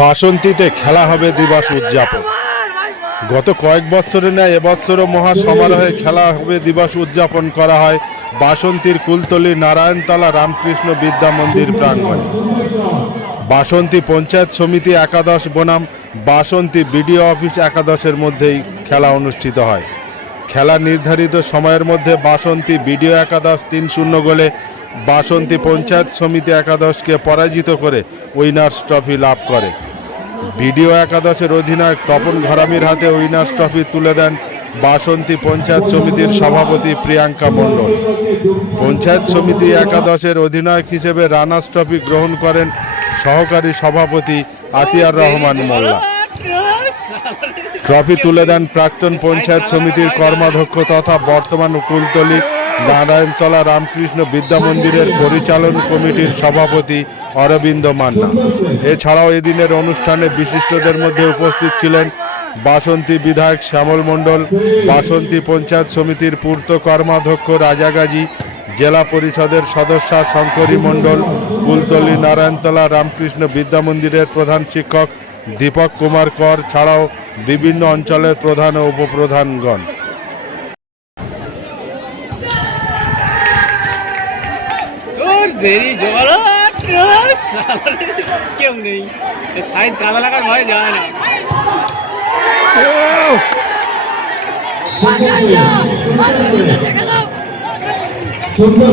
বাসন্তীতে খেলা হবে দিবস উদযাপন। গত কয়েক বছরে নেয় এবছরও মহা সমারোহে খেলা হবে দিবস উদযাপন করা হয় বাসন্তীর কুলতলি নারায়ণতলা রামকৃষ্ণ বিদ্যা মন্দির প্রাঙ্গণে। বাসন্তী পঞ্চায়েত সমিতি একাদশ বনাম বাসন্তী বিডিও অফিস একাদশের মধ্যেই খেলা অনুষ্ঠিত হয়। খেলা নির্ধারিত সময়ের মধ্যে বাসন্তী বিডিও একাদশ ৩-০ গোলে বাসন্তী পঞ্চায়েত সমিতি একাদশকে পরাজিত করে উইনার্স ট্রফি লাভ করে। বিডিও একাদশের অধিনায়ক তপন ঘরামির হাতে উইনার্স ট্রফি তুলে দেন বাসন্তী পঞ্চায়েত সমিতির সভাপতি প্রিয়াঙ্কা মণ্ডল। পঞ্চায়েত সমিতি একাদশের অধিনায়ক হিসেবে রানার্স ট্রফি গ্রহণ করেন সহকারী সভাপতি আতিয়ার রহমান মোল্লা। ট্রফি তুলে দেন প্রাক্তন পঞ্চায়েত সমিতির কর্মাধ্যক্ষ তথা বর্তমান কুলতলি নারায়ণতলা রামকৃষ্ণ বিদ্যা মন্দিরের পরিচালন কমিটির সভাপতি অরবিন্দ মান্না। এছাড়াও এদিনের অনুষ্ঠানে বিশিষ্টদের মধ্যে উপস্থিত ছিলেন বাসন্তী বিধায়ক শ্যামল মণ্ডল, বাসন্তী পঞ্চায়েত সমিতির পূর্ত কর্মাধ্যক্ষ রাজা গাজী, জেলা পরিষদের সদস্য শঙ্করী মণ্ডল, কুলতলি নারায়ণতলা রামকৃষ্ণ বিদ্যা মন্দিরের প্রধান শিক্ষক দীপক কুমার কর ছাড়াও বিভিন্ন অঞ্চলের প্রধান ও উপপ্রধানগণ। কেউ নেই, সাইড কাদা লাগার ভয় যায় না। সুন্দর